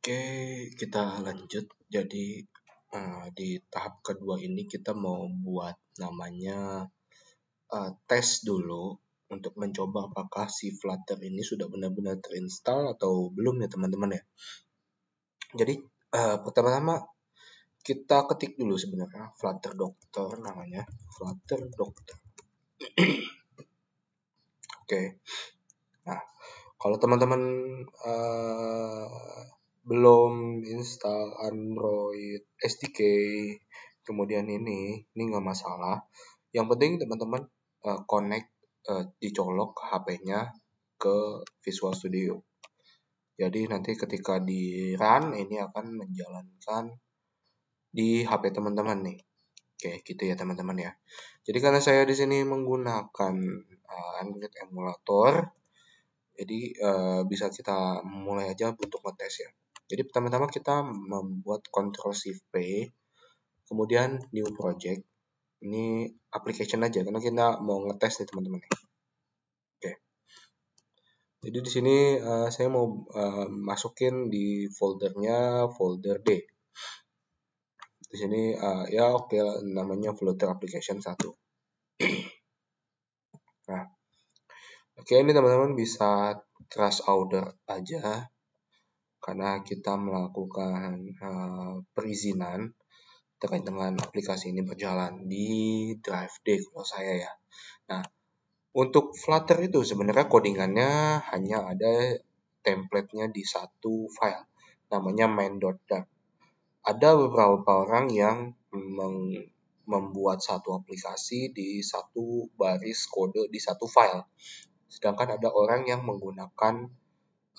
Oke, kita lanjut. Jadi di tahap kedua ini kita mau buat namanya tes dulu untuk mencoba apakah si Flutter ini sudah benar-benar terinstall atau belum ya teman-teman ya. Jadi pertama-tama kita ketik dulu sebenarnya Flutter Doctor namanya, Flutter Doctor. Oke. Nah, kalau teman-teman belum install Android SDK, kemudian ini nggak masalah. Yang penting teman-teman connect, dicolok HP-nya ke Visual Studio. Jadi nanti ketika di run ini akan menjalankan di HP teman-teman nih. Oke, gitu ya teman-teman ya. Jadi karena saya di sini menggunakan Android emulator, jadi bisa kita mulai aja untuk ngetes ya. Jadi pertama-tama kita membuat Ctrl Shift P, kemudian New Project. Ini application aja karena kita mau ngetes nih teman-teman. Oke. Jadi di sini saya mau masukin di foldernya folder D. Di sini ya oke namanya Flutter Application 1. Nah, oke ini teman-teman bisa trust order aja karena kita melakukan perizinan terkait dengan aplikasi ini berjalan di Drive D kalau saya ya. Nah, untuk Flutter itu sebenarnya codingannya hanya ada template-nya di satu file, namanya main.dart. Ada beberapa orang yang membuat satu aplikasi di satu baris kode di satu file. Sedangkan ada orang yang menggunakan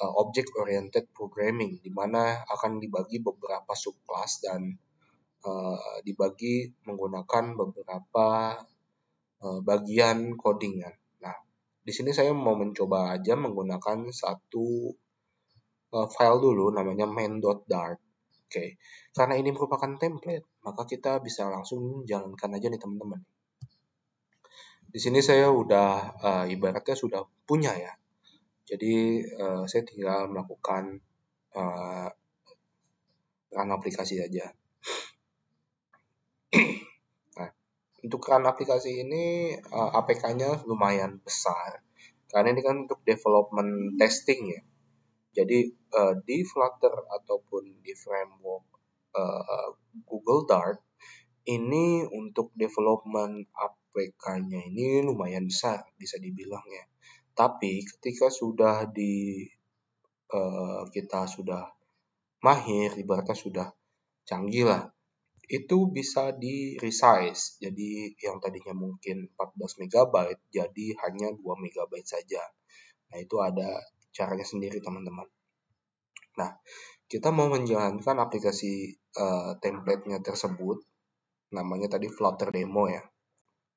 object oriented programming di mana akan dibagi beberapa subclass dan dibagi menggunakan beberapa bagian codingan. Nah, di sini saya mau mencoba aja menggunakan satu file dulu namanya main.dart. Oke, karena ini merupakan template, maka kita bisa langsung jalankan aja nih teman-teman. Di sini saya udah ibaratnya sudah punya ya. Jadi saya tinggal melakukan run aplikasi aja. Nah, untuk run aplikasi ini APK-nya lumayan besar. Karena ini kan untuk development testing ya. Jadi di Flutter ataupun di framework Google Dart ini untuk development APK-nya ini lumayan besar bisa dibilang ya. Tapi ketika sudah kita sudah mahir, ibaratnya sudah canggih lah, itu bisa di resize. Jadi yang tadinya mungkin 14 MB jadi hanya 2 MB saja. Nah, itu ada caranya sendiri teman-teman. Nah, kita mau menjalankan aplikasi template-nya tersebut, namanya tadi Flutter Demo ya.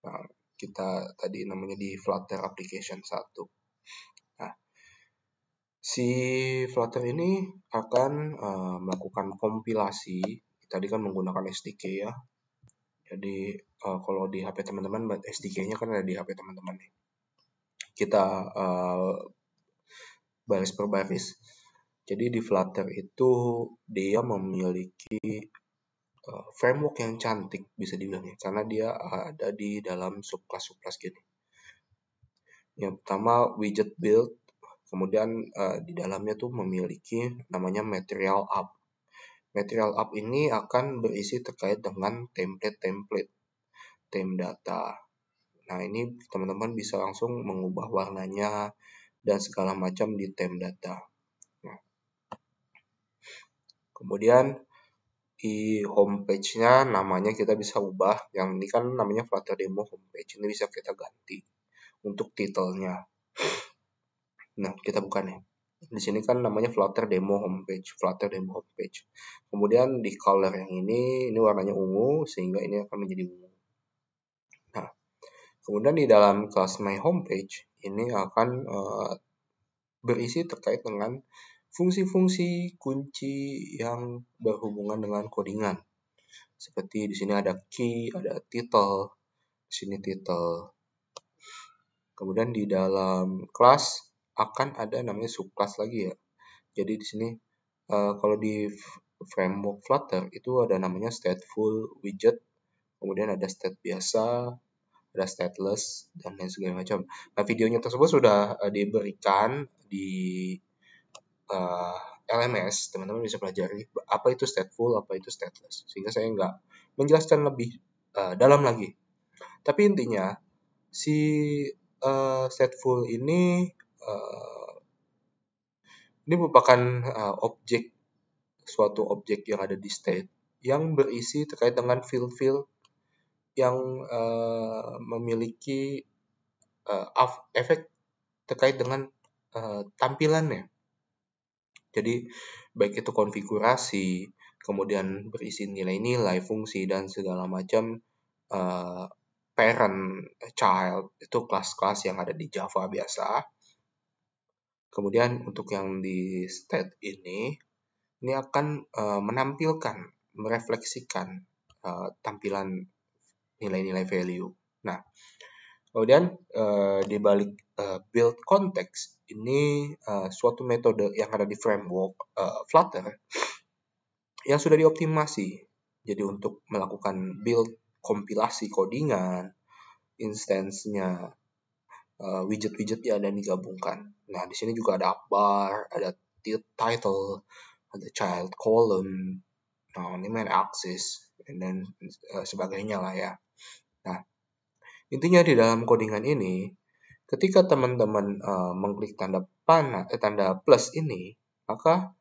Nah, kita tadi namanya di Flutter Application 1. Nah, si Flutter ini akan melakukan kompilasi, tadi kan menggunakan SDK ya. Jadi kalau di HP teman-teman, SDK-nya kan ada di HP teman-teman nih. Kita baris per baris. Jadi di Flutter itu dia memiliki framework yang cantik bisa dibilang ya, karena dia ada di dalam subclass gini. Yang pertama widget build, kemudian di dalamnya tuh memiliki namanya material app. Material app ini akan berisi terkait dengan template theme data. Nah, ini teman-teman bisa langsung mengubah warnanya dan segala macam di theme data. Nah, kemudian di homepage-nya namanya kita bisa ubah. Yang ini kan namanya Flutter Demo Homepage. Ini bisa kita ganti untuk titelnya. Nah, kita buka nih. Di sini kan namanya Flutter Demo Homepage. Kemudian di color yang ini warnanya ungu sehingga ini akan menjadi ungu. Nah, kemudian di dalam kelas My Homepage ini akan berisi terkait dengan fungsi-fungsi kunci yang berhubungan dengan codingan. Seperti di sini ada key, ada title, di sini title. Kemudian di dalam kelas akan ada namanya subclass lagi ya. Jadi di sini Kalau di framework Flutter itu ada namanya stateful widget, kemudian ada state biasa, ada stateless, dan lain segala macam. Nah, videonya tersebut sudah diberikan di uh, LMS. Teman-teman bisa pelajari apa itu stateful, apa itu stateless, sehingga saya nggak menjelaskan lebih dalam lagi. Tapi intinya si stateful uh, ini merupakan suatu objek yang ada di state yang berisi terkait dengan field-field yang memiliki efek terkait dengan tampilannya. Jadi baik itu konfigurasi, kemudian berisi nilai-nilai, fungsi, dan segala macam uh, parent, child, itu kelas-kelas yang ada di Java biasa. Kemudian untuk yang di state ini akan menampilkan, merefleksikan tampilan nilai-nilai value. Nah, kemudian di balik build context ini suatu metode yang ada di framework Flutter yang sudah dioptimasi. Jadi untuk melakukan build kompilasi codingan, instance-nya, widget-widgetnya dan digabungkan. Nah, di sini juga ada bar, ada title, ada child column, ini main axis, dan sebagainya lah ya. Nah, intinya di dalam codingan ini, ketika teman-teman mengklik tanda plus ini, maka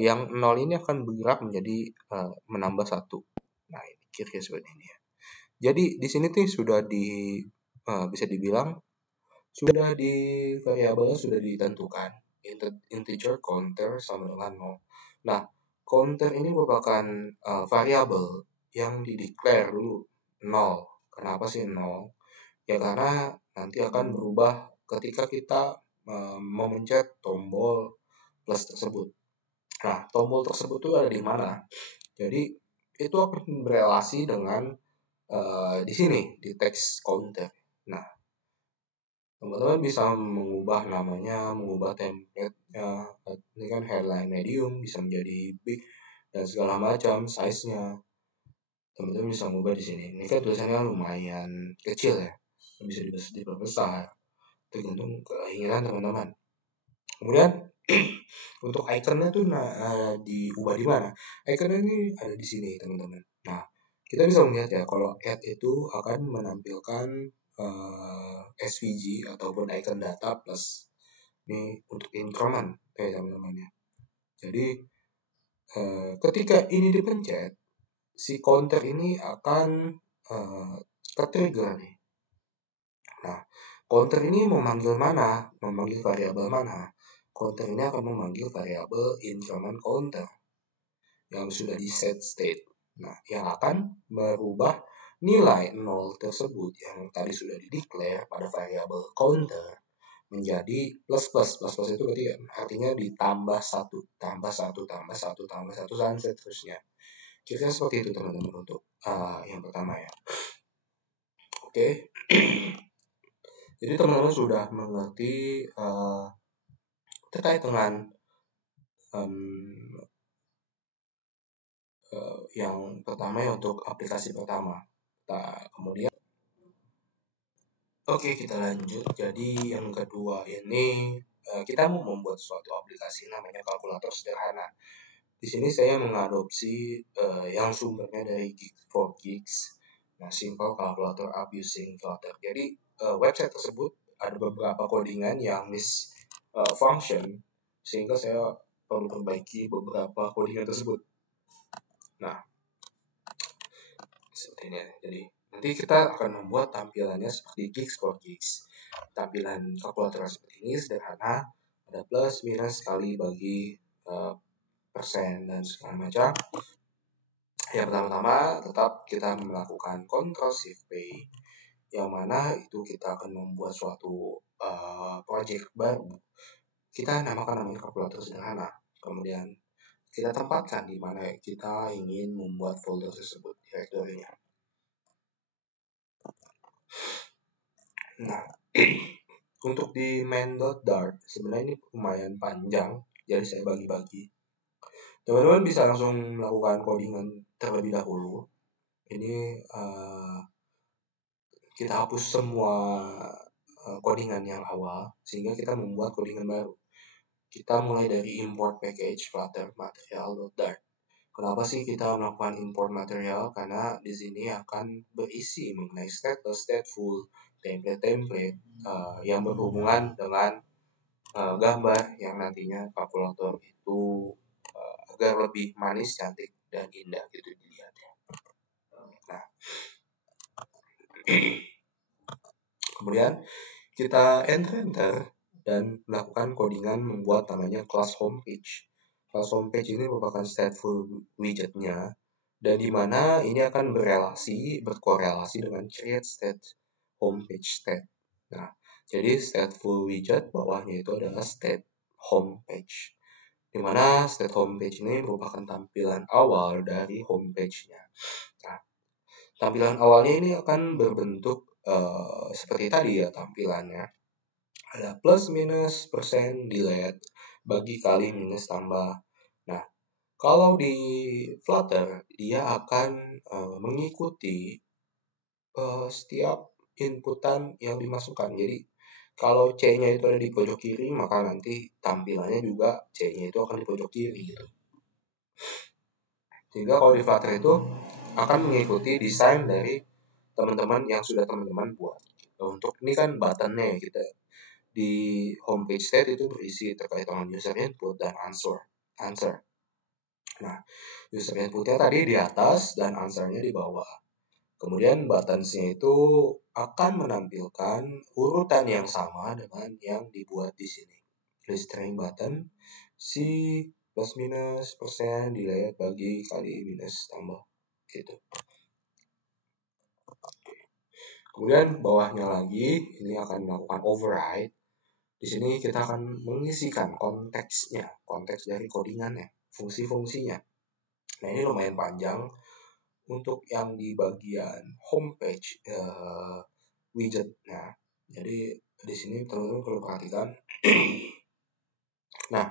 yang 0 ini akan bergerak menjadi menambah 1. Nah, ini kira-kira seperti ini ya. Jadi di sini tuh sudah bisa dibilang sudah di variabel sudah ditentukan integer counter sama dengan 0. Nah, counter ini merupakan variabel yang dideklar dulu 0. Kenapa sih 0? Ya karena nanti akan berubah ketika kita memencet tombol plus tersebut. Nah, tombol tersebut itu ada di mana? Jadi itu akan berelasi dengan di sini di text counter. Nah, teman-teman bisa mengubah namanya, mengubah template-nya. Ini kan headline medium bisa menjadi big dan segala macam size-nya. Teman-teman bisa mengubah di sini. Ini kan tulisannya lumayan kecil ya, bisa diperbesar tergantung keinginan teman-teman. Kemudian untuk ikonnya tuh diubah di mana? Ikonnya ini ada di sini teman-teman. Nah, kita bisa melihat ya kalau add itu akan menampilkan SVG ataupun icon data plus ini untuk increment ya teman-teman ya. Jadi ketika ini dipencet, si counter ini akan tertrigger nih. Nah, counter ini memanggil mana? Memanggil variabel mana? Counter ini akan memanggil variabel increment counter yang sudah di set state. Nah, yang akan merubah nilai 0 tersebut yang tadi sudah dideklar pada variabel counter menjadi plus plus. Plus plus itu berarti artinya ditambah 1, tambah 1, tambah 1, tambah 1, dan seterusnya. Kira-kira seperti itu teman-teman untuk yang pertama ya. Oke. Jadi teman-teman sudah mengerti terkait dengan yang pertama ya untuk aplikasi pertama. Kemudian oke, kita lanjut. Jadi yang kedua ini kita mau membuat suatu aplikasi namanya kalkulator sederhana. Di sini saya mengadopsi yang sumbernya dari Geeks4Geeks. Nah, simple calculator app using Flutter. Jadi website tersebut ada beberapa codingan yang function sehingga saya perlu perbaiki beberapa codingan tersebut. Nah, seperti ini. Jadi nanti kita akan membuat tampilannya seperti Geeks4Geeks. Tampilan kalkulator seperti ini sederhana, ada plus minus kali bagi persen dan segala macam. Yang pertama-tama tetap kita melakukan Ctrl Shift P, yang mana itu kita akan membuat suatu project baru. Kita namakan namanya kalkulator sederhana. Kemudian kita tempatkan di mana kita ingin membuat folder tersebut, direktorinya. Nah, untuk di main.dart sebenarnya ini lumayan panjang. Jadi saya bagi-bagi. Teman-teman bisa langsung melakukan codingan terlebih dahulu. Ini kita hapus semua codingan yang awal, sehingga kita membuat codingan baru. Kita mulai dari import package flutter material.dart. Kenapa sih kita melakukan import material? Karena di sini akan berisi mengenai stateless, stateful, template yang berhubungan dengan gambar yang nantinya kalkulator itu agar lebih manis, cantik, dan indah gitu dilihatnya. Nah, kemudian kita enter dan melakukan codingan membuat namanya class homepage. Class homepage ini merupakan stateful widgetnya, dan di mana ini akan berkorelasi dengan create state homepage state. Nah, jadi stateful widget bawahnya itu adalah state homepage, di mana state homepage ini merupakan tampilan awal dari homepage-nya. Nah, tampilan awalnya ini akan berbentuk seperti tadi ya tampilannya. Ada plus minus persen delete bagi kali minus tambah. Nah, kalau di Flutter dia akan mengikuti setiap inputan yang dimasukkan. Jadi kalau C-nya itu ada di pojok kiri, maka nanti tampilannya juga C-nya itu akan di pojok kiri gitu. Sehingga kalau di Flutter itu akan mengikuti desain dari teman-teman yang sudah teman-teman buat. Untuk ini kan buttonnya ya, kita di homepage state itu berisi terkait dengan user input dan answer. Nah, user inputnya tadi di atas dan answernya di bawah. Kemudian buttons-nya itu akan menampilkan urutan yang sama dengan yang dibuat di sini. String button C plus minus persen delete bagi kali minus tambah gitu. Kemudian bawahnya lagi ini akan melakukan override. Di sini kita akan mengisikan konteksnya, konteks dari codingannya, fungsi-fungsinya. Nah, ini lumayan panjang untuk yang di bagian homepage widget. Nah, jadi di sini teman-teman perlu perhatikan. Nah,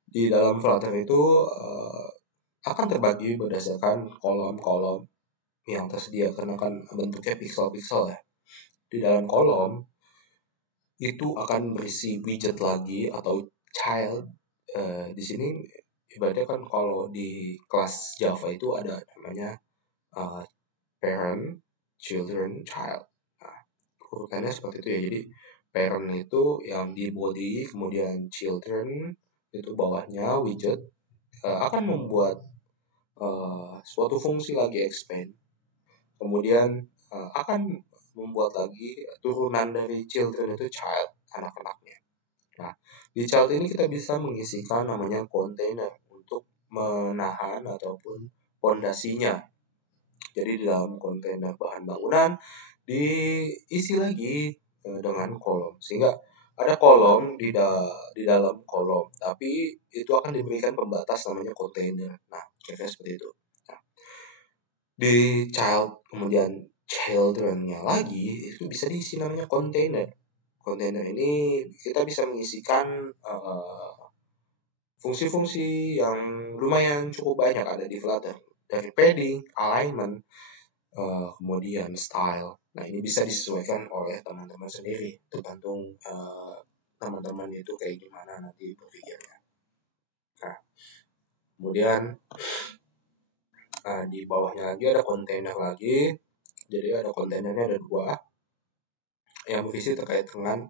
di dalam Flutter itu akan terbagi berdasarkan kolom-kolom yang tersedia karena kan bentuknya pixel-pixel ya. Di dalam kolom itu akan berisi widget lagi atau child. Di sini ibaratnya kan kalau di kelas Java itu ada namanya parent, children, child. Nah, urutannya seperti itu ya. Jadi parent itu yang di body, kemudian children itu bawahnya widget akan membuat suatu fungsi lagi expand. Kemudian akan membuat lagi turunan dari children itu child, anak-anaknya. Nah, di child ini kita bisa mengisikan namanya container untuk menahan ataupun pondasinya. Jadi di dalam kontainer bahan bangunan diisi lagi dengan kolom, sehingga ada kolom di dalam kolom, tapi itu akan diberikan pembatas namanya kontainer. Nah, kira-kira seperti itu. Nah, di child kemudian children-nya lagi itu bisa diisi namanya container. Container ini kita bisa mengisikan fungsi-fungsi yang lumayan cukup banyak ada di Flutter, dari padding, alignment, kemudian style. Nah, ini bisa disesuaikan oleh teman-teman sendiri, tergantung teman-teman itu kayak gimana nanti berpikirnya. Nah, kemudian di bawahnya lagi ada kontainer lagi. Jadi ada kontainernya ada 2 yang berisi terkait dengan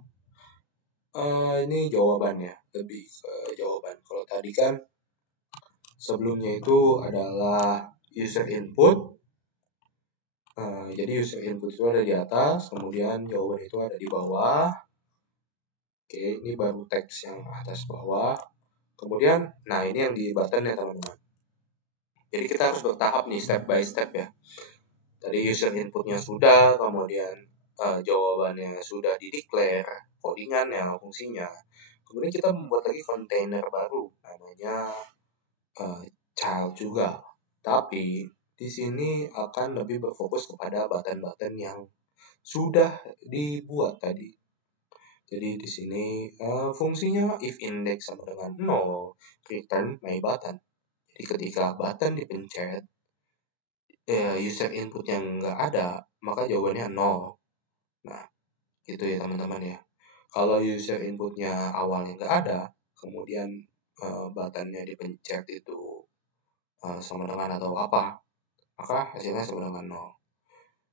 ini jawabannya, lebih ke jawaban. Kalau tadi kan sebelumnya itu adalah user input. Jadi user input itu ada di atas, kemudian jawaban itu ada di bawah. Oke, ini baru teks yang atas bawah. Kemudian, nah ini yang di button ya teman-teman. Jadi kita harus bertahap nih, step by step ya. Tadi user inputnya sudah, kemudian jawabannya sudah di-declare, codingannya, fungsinya. Kemudian kita membuat lagi kontainer baru, namanya child juga. Tapi di sini akan lebih berfokus kepada button-button yang sudah dibuat tadi. Jadi di sini fungsinya if index sama dengan 0, return my button. Jadi ketika button dipencet, user input yang nggak ada, maka jawabannya 0. Nah, gitu ya teman-teman ya. Kalau user inputnya awalnya nggak ada, kemudian buttonnya dipencet itu sama dengan atau apa, maka hasilnya sama dengan 0.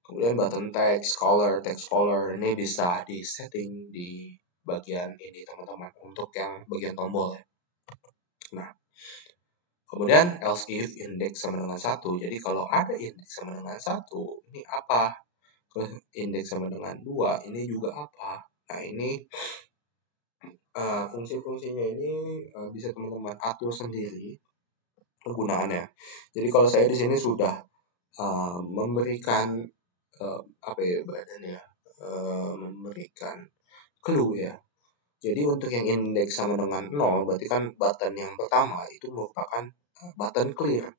Kemudian button text color ini bisa di setting di bagian ini teman-teman, untuk yang bagian tombol ya. Nah, kemudian else if index sama dengan 1. Jadi kalau ada index sama dengan 1, ini apa? Index sama dengan 2, ini juga apa? Nah, ini fungsi-fungsinya ini bisa teman-teman atur sendiri penggunaannya. Jadi kalau saya di sini sudah memberikan apa ya badannya, memberikan clue ya. Jadi untuk yang indeks sama dengan 0, berarti kan button yang pertama itu merupakan button clear.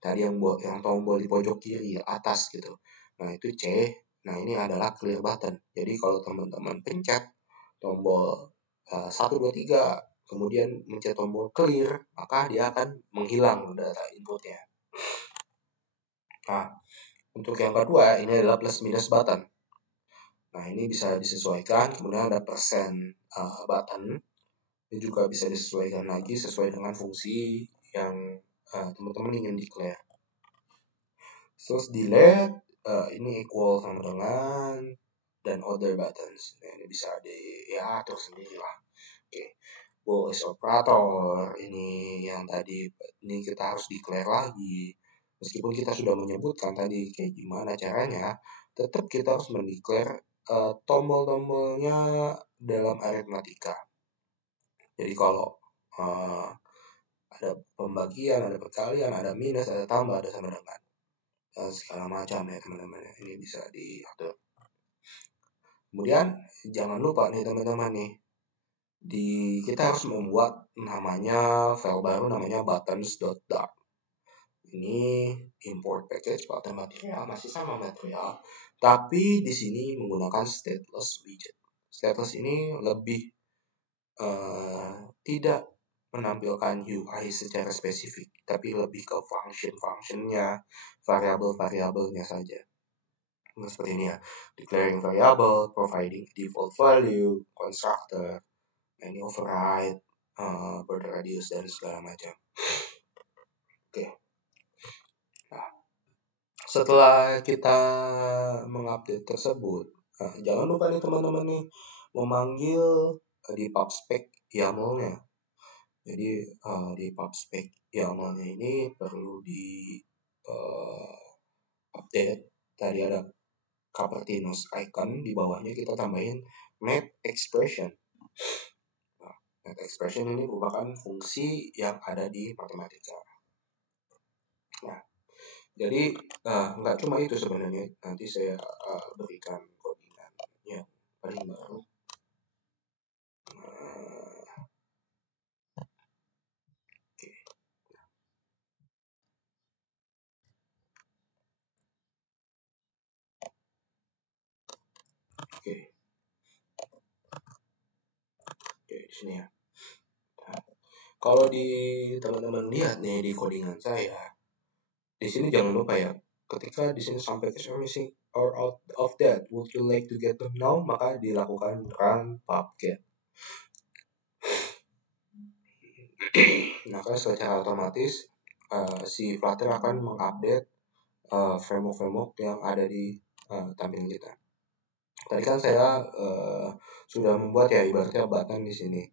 Tadi yang tombol di pojok kiri atas gitu. Nah, itu C. Nah, ini adalah clear button. Jadi kalau teman-teman pencet tombol 1 2 3 kemudian mencet tombol clear, maka dia akan menghilang data inputnya. Nah, untuk yang kedua ini adalah plus minus button. Nah, ini bisa disesuaikan, kemudian ada persen button. Ini juga bisa disesuaikan lagi sesuai dengan fungsi yang teman-teman ingin declare. Terus delete ini equal sama dengan dan other buttons. Nah, ini bisa diatur sendiri lah. Oke. Voice operator ini yang tadi ini kita harus declare lagi. Meskipun kita sudah menyebutkan tadi kayak gimana caranya, tetap kita harus mendeclare tombol-tombolnya dalam aritmatika. Jadi kalau ada pembagian, ada perkalian, ada minus, ada tambah, ada sama dengan segala macam ya teman-teman. Ini bisa diatur. Kemudian jangan lupa nih teman-teman nih, kita harus membuat namanya file baru namanya buttons.dart. Ini import package button material, masih sama material, tapi di sini menggunakan stateless widget. Stateless ini lebih tidak menampilkan UI secara spesifik, tapi lebih ke function-functionnya, variabel-variabelnya saja. Nah, seperti ini ya, declaring variable, providing default value, constructor, ini override, border radius, dan segala macam. Oke. Nah, setelah kita mengupdate tersebut, jangan lupa nih teman-teman nih memanggil di pubspec YAML-nya. Jadi di pubspec YAML-nya ini perlu di update. Tadi ada Cupertino's icon, di bawahnya kita tambahin net expression. Nah, net expression ini merupakan fungsi yang ada di matematika. Nah, jadi nggak cuma itu sebenarnya, nanti saya berikan codingan yang paling baru. Oke, di sini ya. Nah, kalau di teman-teman lihat nih di codingan saya, di sini jangan lupa ya, ketika di sini sampai ke servicing or out of that, would you like to get them now? Maka dilakukan run pubget. Maka secara otomatis si Flutter akan mengupdate framework-framework yang ada di tampilan kita. Tadi kan saya sudah membuat ya ibaratnya button di sini.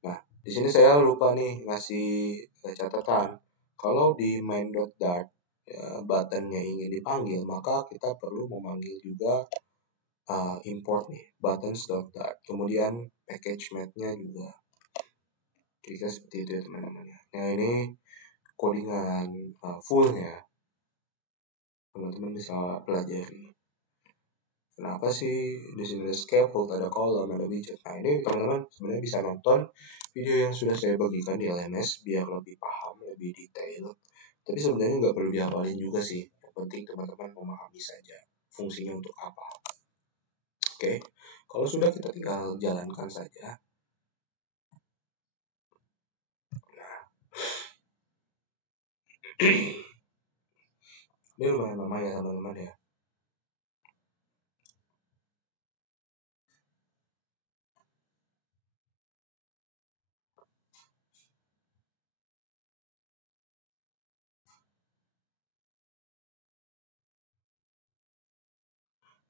Nah, di sini saya lupa nih ngasih catatan. Kalau di main.dart buttonnya ingin dipanggil, maka kita perlu memanggil juga import nih buttons.dart. Kemudian package mat-nya juga. Kira-kira seperti itu ya teman-teman. Nah, ini codingan fullnya. Teman-teman bisa pelajari. Kenapa sih di sini ada scaffold, ada column, ada widget. Nah, ini teman-teman sebenarnya bisa nonton video yang sudah saya bagikan di LMS biar lebih paham, lebih detail. Tapi sebenarnya nggak perlu dihafalin juga sih. Yang penting teman-teman memahami saja fungsinya untuk apa. Oke. Kalau sudah, kita tinggal jalankan saja. Ini lumayan lama ya teman-teman ya.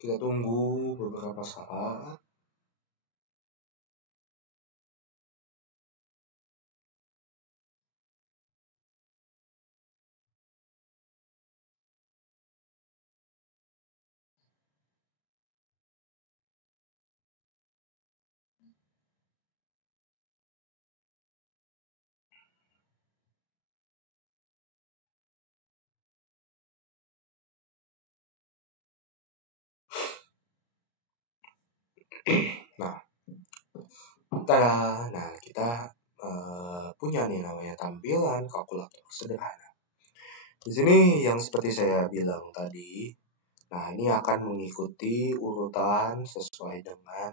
Kita tunggu beberapa saat. Nah, kita punya nih namanya tampilan kalkulator sederhana. Di sini yang seperti saya bilang tadi, nah ini akan mengikuti urutan sesuai dengan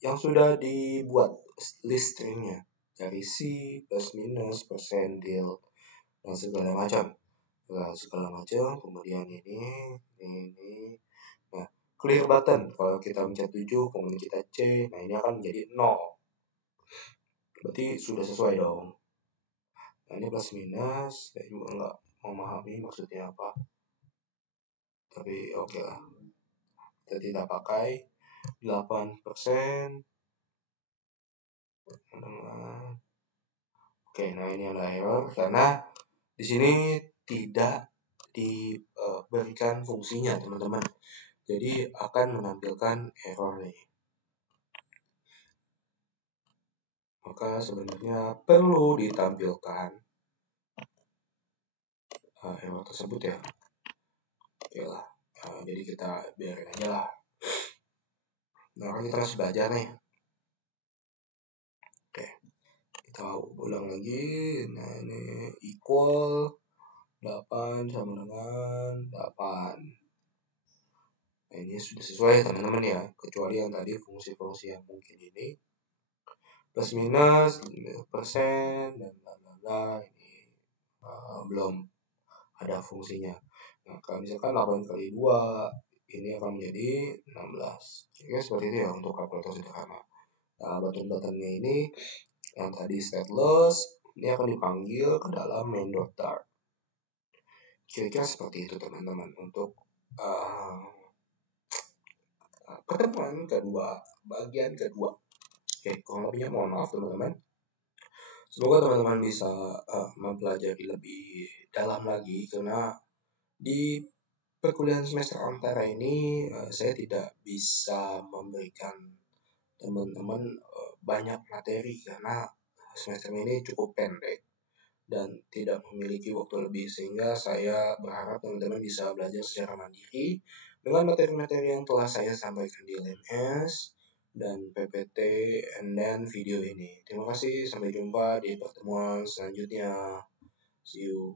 yang sudah dibuat list stringnya dari C, plus minus, persentil, dan segala macam. Nah, segala macam, kemudian ini. Nah, clear button, kalau kita mencet 7, kemudian kita C, nah ini akan menjadi 0. Berarti sudah sesuai dong. Nah, ini plus minus, saya juga nggak memahami maksudnya apa. Tapi oke lah. Kita tidak pakai 8%. Oke, nah ini adalah error karena di sini tidak diberikan fungsinya, teman-teman. Jadi akan menampilkan error nih. Maka sebenarnya perlu ditampilkan error tersebut ya. Oke lah. Jadi kita biarin aja lah. Nah, kan kita masih belajar nih. Oke. Kita ulang lagi. Nah, ini equal 8 sama dengan 8. Nah, ini sudah sesuai teman-teman ya. Kecuali yang tadi fungsi-fungsi yang mungkin ini. Plus minus, persen, dan bla ini belum ada fungsinya. Nah, kalau misalkan 8 kali 2, ini akan menjadi 16. Oke, seperti itu ya untuk kalkulator sederhana. Nah, button-buttonnya ini yang tadi stateless, ini akan dipanggil ke dalam main.dart. Kira-kira seperti itu teman-teman untuk pertemuan kedua, bagian kedua. Oke, kurang lebihnya mohon maaf teman-teman. Semoga teman-teman bisa mempelajari lebih dalam lagi, karena di perkuliahan semester antara ini saya tidak bisa memberikan teman-teman banyak materi karena semester ini cukup pendek dan tidak memiliki waktu lebih, sehingga saya berharap teman-teman bisa belajar secara mandiri dengan materi-materi yang telah saya sampaikan di LMS dan PPT dan video ini. Terima kasih, sampai jumpa di pertemuan selanjutnya. See you.